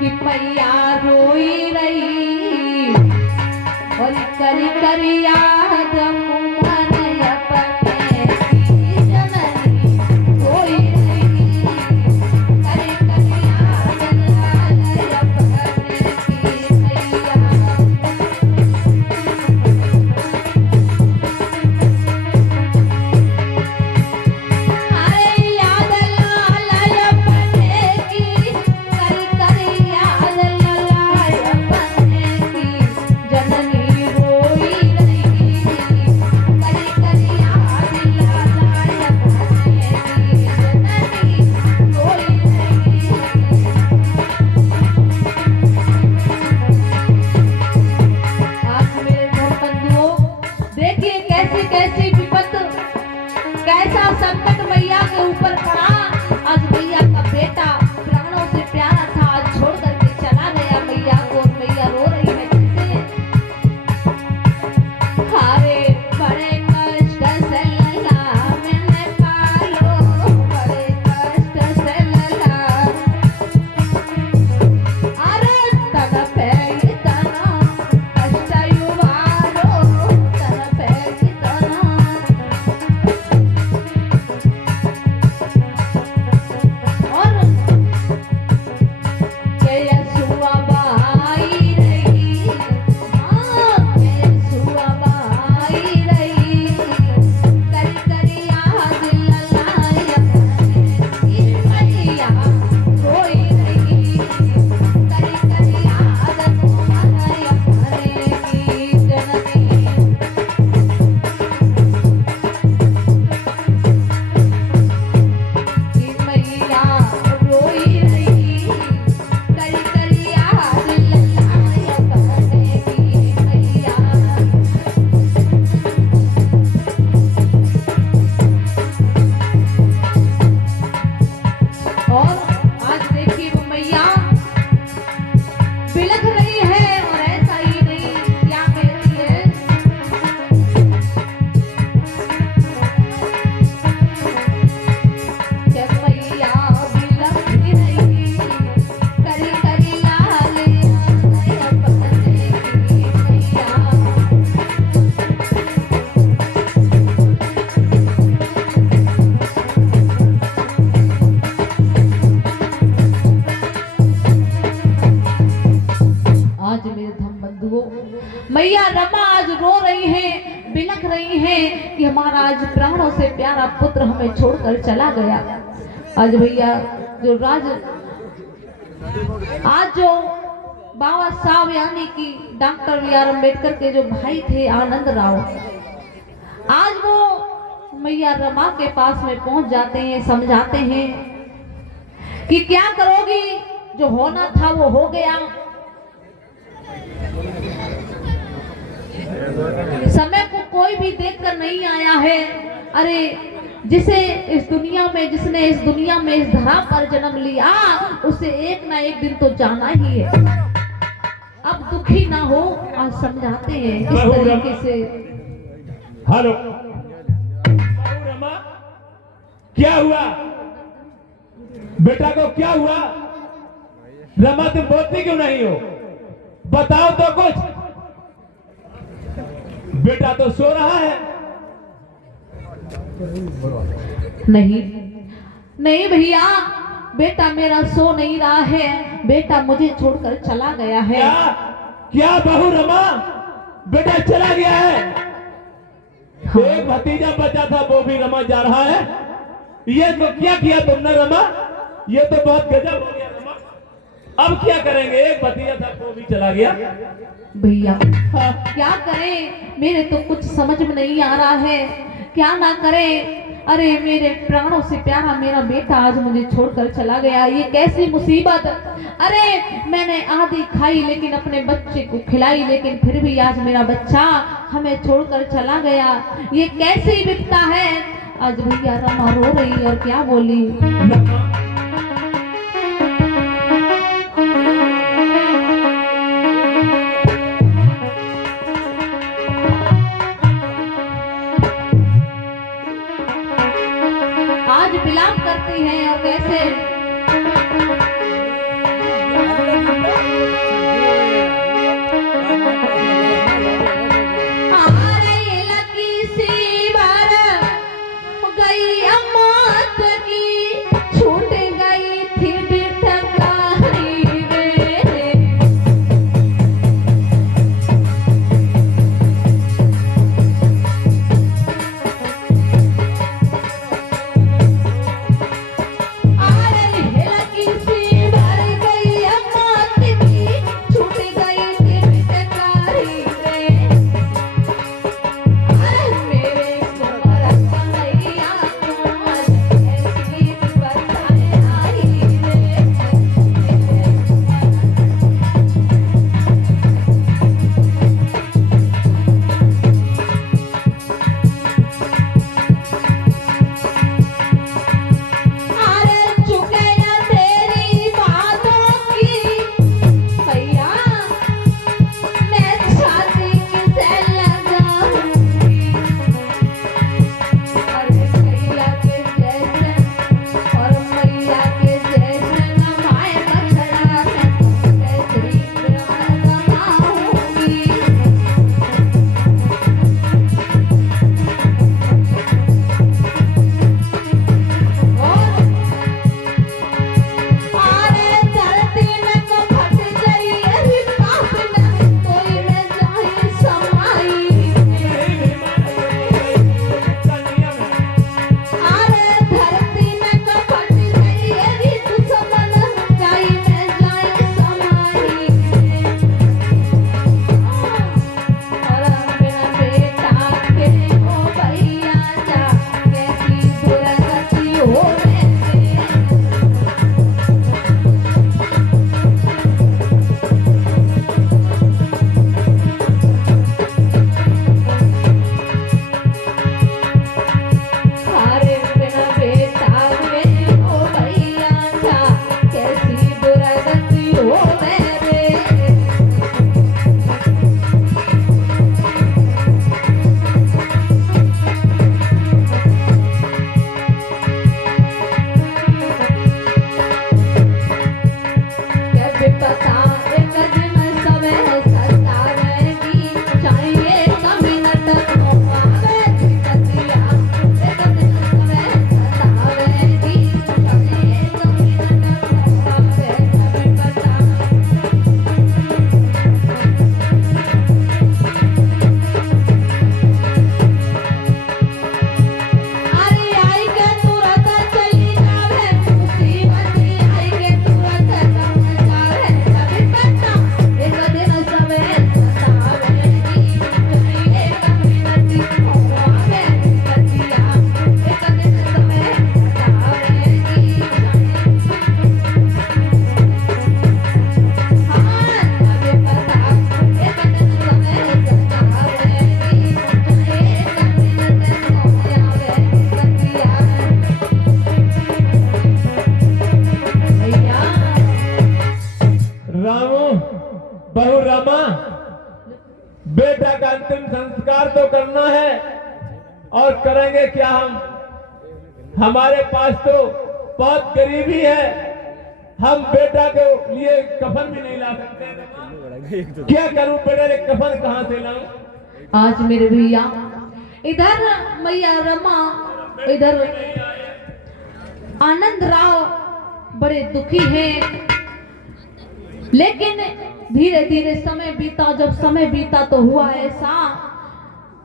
कि मैया रोई रही और करी करी याद मन अपने की जननी रोई रही करी करी याद अपने की मैया। कैसी विपत कैसा संकट मैया के ऊपर पड़ा। आज मैया का बेटा प्राणों से प्यारा था, आज छोड़ करके चला गया मैया को। मैया रो रही है कैसे। हारे बड़े कष्ट से लला मैंने पालो, बड़े कष्ट से लला अरे तड़प है इतना कष्ट युवारो, तड़प है इतना। मैया रमा आज रो रही है, बिलख रही है कि हमारा आज प्राणों से प्यारा पुत्र हमें छोड़कर चला गया। आज भैया जो आज जो बाबा साहब यानी कि डॉक्टर बी आर अम्बेडकर के जो भाई थे आनंद राव, आज वो मैया रमा के पास में पहुंच जाते हैं, समझाते हैं कि क्या करोगी, जो होना था वो हो गया। समय को कोई भी देखकर नहीं आया है। अरे जिसे इस दुनिया में, जिसने इस दुनिया में इस धरा पर जन्म लिया, उसे एक ना एक दिन तो जाना ही है। अब दुखी ना हो, आज समझाते हैं इस तरीके से। हेलो रमा, क्या हुआ बेटा को, क्या हुआ? रमा तुम बोलती क्यों नहीं हो? बताओ तो कुछ। बेटा तो सो रहा है। नहीं नहीं भैया, बेटा मेरा सो नहीं रहा है, बेटा मुझे छोड़कर चला गया है। क्या बहू रमा, बेटा चला गया है? हाँ। एक भतीजा बचा था, वो भी रमा जा रहा है। ये तो क्या किया तुमने रमा? ये तो बहुत गजब हो गया रमा। अब क्या करेंगे? एक भतीजा था, वो भी चला गया। भैया हाँ। क्या करें, मेरे तो कुछ समझ में नहीं आ रहा है, क्या ना करें। अरे मेरे प्राणों से प्यारा मेरा बेटा आज मुझे छोड़कर चला गया, ये कैसी मुसीबत। अरे मैंने आधी खाई लेकिन अपने बच्चे को खिलाई, लेकिन फिर भी आज मेरा बच्चा हमें छोड़कर चला गया, ये कैसी विपता है। आज भैया रमा रो रही और क्या बोली। आज विलाप करती हैं और कैसे बहू रमा, बेटा का अंतिम संस्कार तो करना है और करेंगे क्या हम? हमारे पास तो बहुत गरीबी है, हम बेटा के लिए कफन भी नहीं ला सकते। क्या करूं बेटा, एक कफन कहां से लाऊं? आज मेरे भैया इधर मैया रमा, इधर आनंद राव बड़े दुखी हैं। लेकिन धीरे धीरे समय बीता, जब समय बीता तो हुआ ऐसा,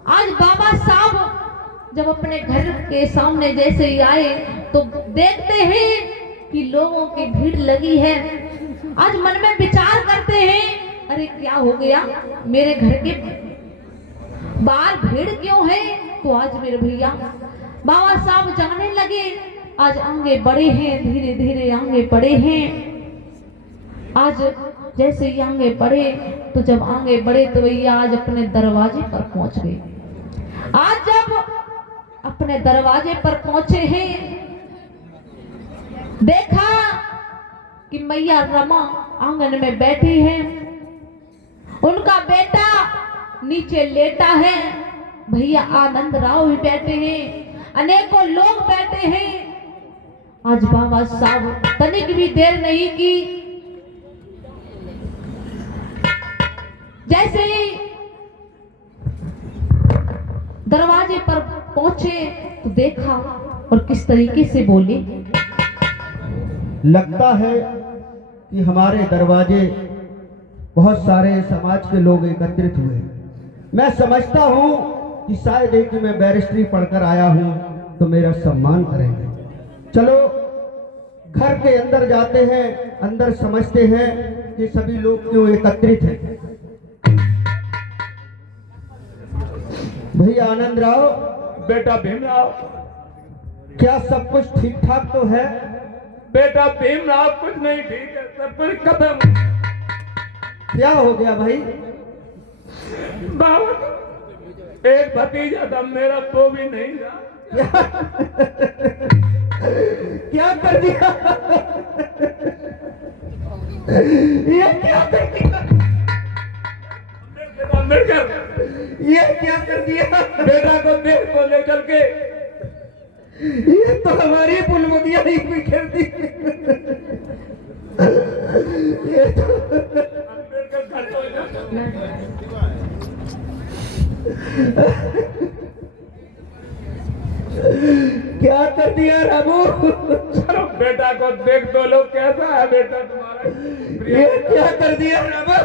आज बाबा साहब जब अपने घर के सामने जैसे ही आए तो देखते हैं कि लोगों की भीड़ लगी है। आज मन में विचार करते हैं, अरे क्या हो गया, मेरे घर के बाहर भीड़ क्यों है? तो आज मेरे भैया बाबा साहब जाने लगे, आज आगे बढ़े हैं, धीरे धीरे आगे बढ़े हैं। आज जैसे ही आगे बढ़े तो जब आगे बढ़े तो भैया आज अपने दरवाजे पर पहुंच गए। आज जब अपने दरवाजे पर पहुंचे हैं, देखा कि मैया रमा आंगन में बैठी है, उनका बेटा नीचे लेटा है, भैया आनंद राव भी बैठे हैं, अनेकों लोग बैठे हैं। आज बाबा साहब तनिक भी देर नहीं की, जैसे ही दरवाजे पर पहुंचे तो देखा और किस तरीके से बोले। लगता है कि हमारे दरवाजे बहुत सारे समाज के लोग एकत्रित हुए। मैं समझता हूँ कि शायद है कि मैं बैरिस्ट्री पढ़कर आया हूँ तो मेरा सम्मान करेंगे। चलो घर के अंदर जाते हैं, अंदर समझते हैं कि सभी लोग क्यों एकत्रित हैं। भैया आनंद राव, बेटा भीमराव, क्या सब कुछ ठीक ठाक तो है? बेटा भीमराव कुछ नहीं ठीक है, सब कुछ खत्म। क्या हो गया भाई? बाबा एक भतीजा था मेरा, वो भी नहीं था। क्या कर दिया? ये क्या कर दिया? मिलकर ये क्या कर दिया? बेटा को देह को ले चल के ये तो हमारी पुलमतिया ही बिखेर दी। ये तो अम्बेडकर घर को क्या कर दिया रामू? चलो बेटा को देख दो लोग, कैसा है बेटा तुम्हारा? ये क्या कर दिया रामू?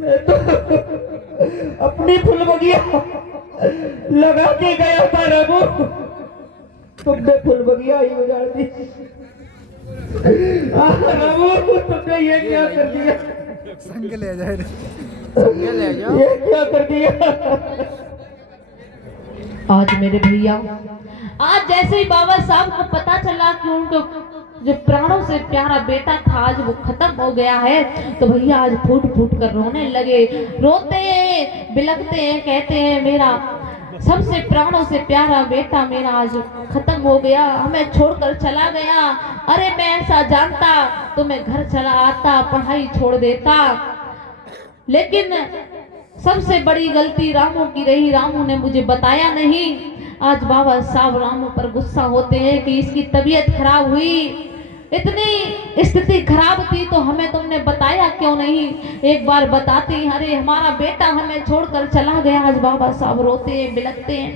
मैं तो अपनी फुल बगिया लगा के गया था रामू, तुमने फुल बगिया ही उजाड़ दी। रामू तुमने ये क्या कर दिया? संग ले जाए, ये क्या कर दिया? आज मेरे भैया, आज जैसे ही बाबा साहब को पता चला कि उनको जो प्राणों से प्यारा बेटा था आज वो खत्म हो गया है, तो भैया आज फूट फूट कर रोने लगे। रोते हैं, बिलखते हैं, कहते हैं मेरा सबसे प्राणों से प्यारा बेटा मेरा आज खत्म हो गया, हमें छोड़कर चला गया। अरे मैं ऐसा जानता तो मैं घर चला आता, पढ़ाई छोड़ देता, लेकिन सबसे बड़ी गलती रामू की रही, रामू ने मुझे बताया नहीं। आज बाबा साहब रामू पर गुस्सा होते हैं कि इसकी तबीयत खराब हुई, इतनी स्थिति खराब थी तो हमें तुमने बताया क्यों नहीं? एक बार बताती, अरे हमारा बेटा हमें छोड़कर चला गया। आज बाबा साहब रोते हैं, बिलखते हैं।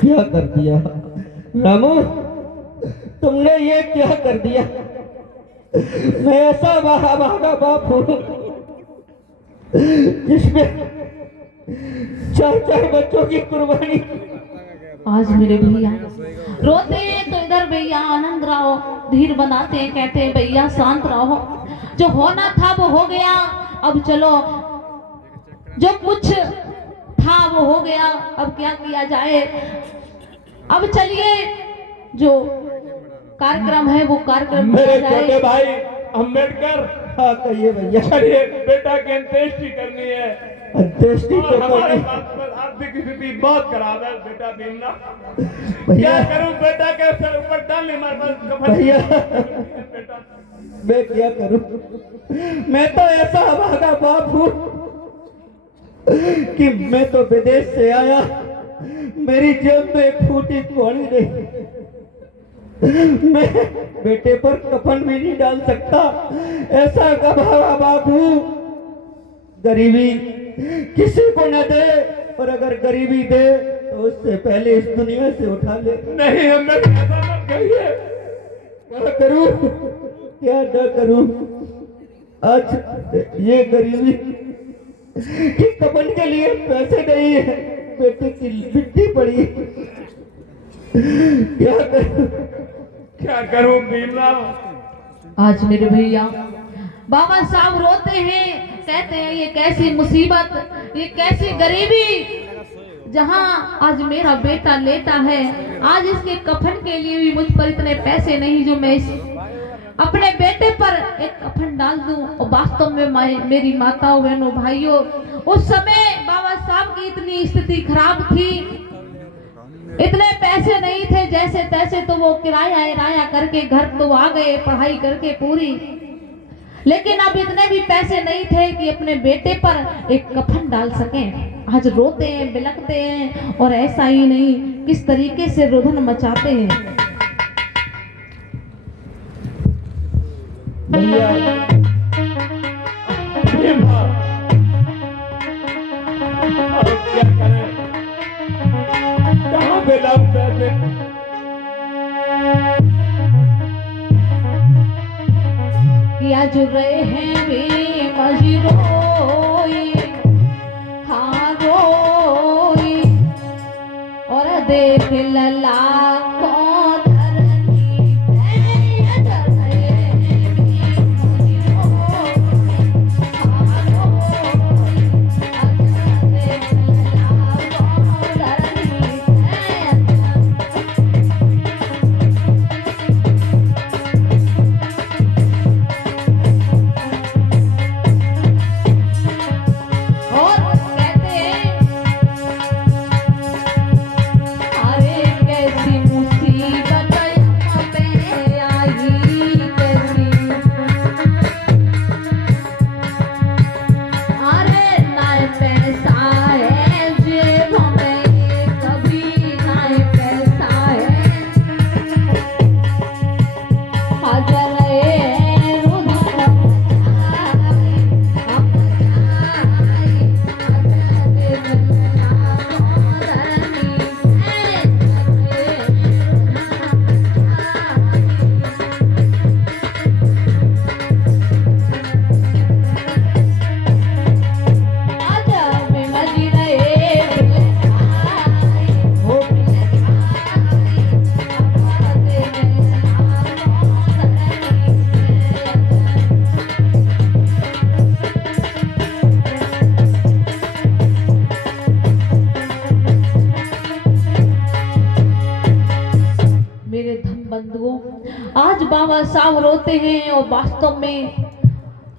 क्या कर दिया रामू? तुमने ये क्या कर दिया? मैं ऐसा भागा बाप हूँ जिसमें चार बच्चों की कुर्बानी। आज मेरे भैया रोते हैं तो इधर भैया आनंद राव धीर बनाते हैं, कहते हैं भैया शांत रहो, जो होना था वो हो गया, अब चलो जो कुछ था वो हो गया, अब क्या किया जाए? अब चलिए जो कार्यक्रम है वो कार्यक्रम किया मेरे जाए। छोटे भाई अम्बेडकर, हाँ कहिए भैया। चलिए बेटा की अंत्येष्टि करनी है। अंत्येष्टि और तो हमारे करनी। पास में आर्थिक स्थिति बहुत खराब है बेटा भीमना, भैया क्या करूं? बेटा के सर ऊपर डालने हमारे पास कफन भैया बेटा। मैं क्या करूं? मैं तो ऐसा भागा बाप हूँ कि मैं तो विदेश से आया, मेरी जेब में एक फूटी कौड़ी नहीं, मैं बेटे पर कफन भी नहीं डाल सकता, ऐसा का भागा बाप हूँ। गरीबी किसी को न दे, और अगर गरीबी दे तो उससे पहले इस दुनिया से उठा ले। नहीं हमें ऐसा मत कहिए। क्या करूं, क्या न करूं? आज ये गरीबी कि कफन के लिए पैसे नहीं है, बेटे की मिट्टी पड़ी। क्या करूं भीमराव? आज मेरे भैया बाबा साहब रोते हैं, कहते हैं ये कैसी मुसीबत, ये कैसी गरीबी, जहां आज मेरा बेटा लेटा है, आज इसके कफन के लिए भी मुझ पर इतने पैसे नहीं जो मैं अपने बेटे पर एक कफन डाल दूं। और वास्तव में मेरी माताओं बहनों भाइयों, उस समय बाबा साहब की इतनी स्थिति खराब थी, इतने पैसे नहीं थे, जैसे तैसे तो वो किराया करके घर तो आ गए, पढ़ाई करके पूरी, लेकिन अब इतने भी पैसे नहीं थे कि अपने बेटे पर एक कफन डाल सकें। आज रोते हैं, बिलखते हैं, और ऐसा ही नहीं किस तरीके से रुदन मचाते हैं। भैया भीमा, अब क्या करें, कहाँ पे लाऊं पैसे? किया जो गए हैं वे मजरोई, हाँ रोई, और देख लला को धरनी पे डर गए हैं वे मजरोई, हाँ रोई, और देख लला को धरनी और कहते हैं अरे कैसी मुसीबत यहाँ पे आई, कैसी अरे ना पैसा है जेब में, कभी ना पैसा है, हाजर मेरे धन बंधुओं, आज बाबा साहब रोते हैं और वास्तव में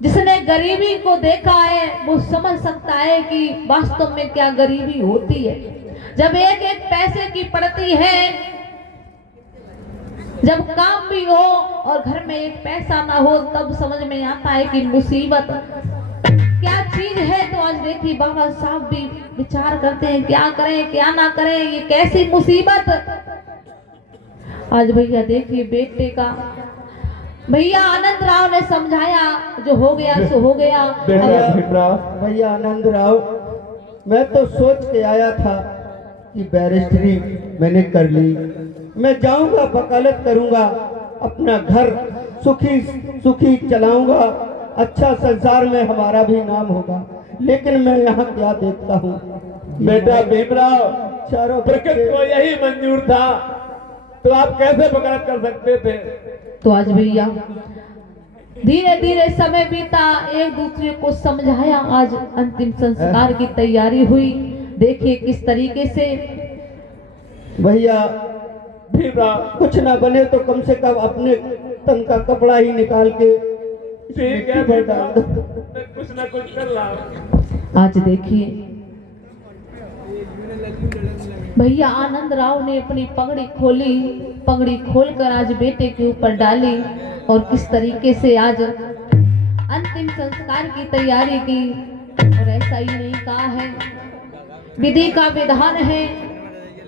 जिसने गरीबी को देखा है वो समझ सकता है कि वास्तव में क्या गरीबी होती है। जब एक एक पैसे की पड़ती है, जब काम भी हो और घर में एक पैसा ना हो, तब समझ में आता है कि मुसीबत क्या चीज है। तो आज देखिए बाबा साहब भी विचार करते हैं क्या करें क्या ना करें, ये कैसी मुसीबत। आज भैया देखिए बेटे का भैया आनंद राव ने समझाया, जो हो गया सो हो गया। भैया आनंद राव, मैं तो सोच के आया था कि बैरिस्टरी मैंने कर ली, मैं जाऊंगा वकालत करूंगा, अपना घर सुखी सुखी चलाऊंगा, अच्छा संसार में हमारा भी नाम होगा। लेकिन मैं यहाँ क्या देखता हूँ बेटा भीमराव, चारों प्रकृति को यही मंजूर था, तो आप कैसे वकालत कर सकते थे? तो आज भैया धीरे धीरे समय बीता, एक दूसरे को समझाया, आज अंतिम संस्कार की तैयारी हुई। देखिए किस तरीके से। भैया भीमराव, कुछ ना बने तो कम से कम अपने तन का कपड़ा ही निकाल के ठीक है मिट्टी पर डाल दो। मैं कुछ ना कुछ कर रहा हूं। आज देखिए भैया आनंद राव ने अपनी पगड़ी खोली, पगड़ी खोलकर आज बेटे के ऊपर डाली और किस तरीके से आज अंतिम संस्कार की तैयारी की। और ऐसा ही नहीं कहा है, विधि का विधान है,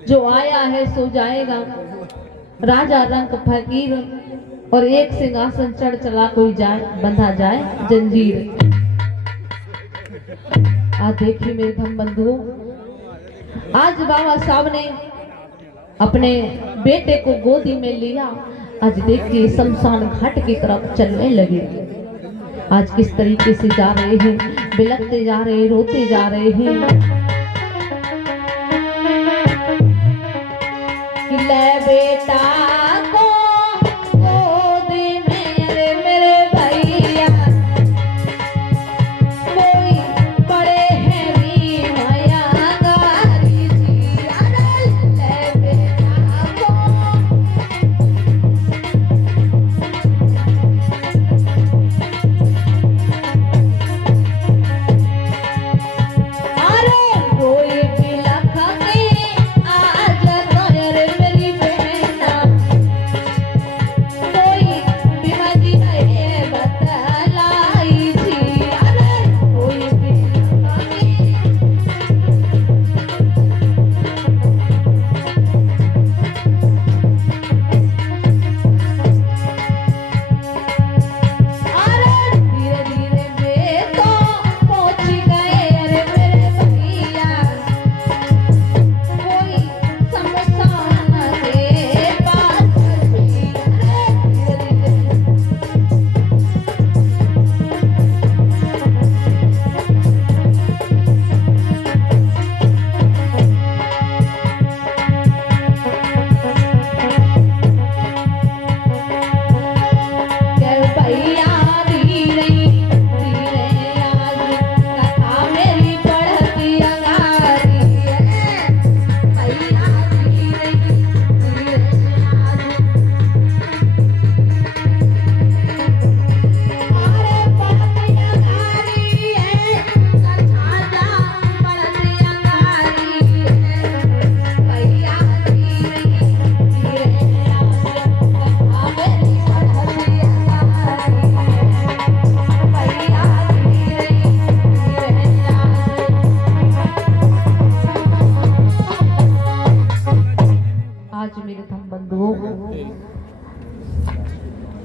जो आया है सो जाएगा। राजा रंग फकीर और एक सिंहासन चढ़ चला कोई जाए, बंधा जाए जंजीर। आज देखिए मेरे धन बंधुओं, आज बाबा साहब ने अपने बेटे को गोदी में लिया। आज देखिए शमशान घाट की तरफ चलने लगे। आज किस तरीके से जा रहे हैं, बिलखते जा रहे हैं, रोते जा रहे हैं। ले बेटा को गोदी में रे मेरे भैया, कोई बड़े हैं भी माया गारी जी। अरे ले बेटा को अरे कोई बिलख के आज तो रे मेरी बहना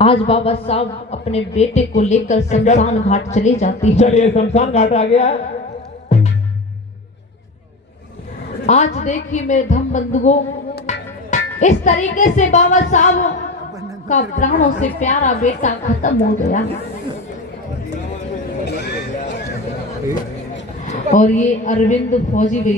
आज बाबा साहब अपने बेटे को लेकर शमशान घाट चले जाती है। चलिए शमशान घाट आ गया। आज देखिए मेरे धम बंधुओं, इस तरीके से बाबा साहब का प्राणों से प्यारा बेटा खत्म हो गया और ये अरविंद फौजी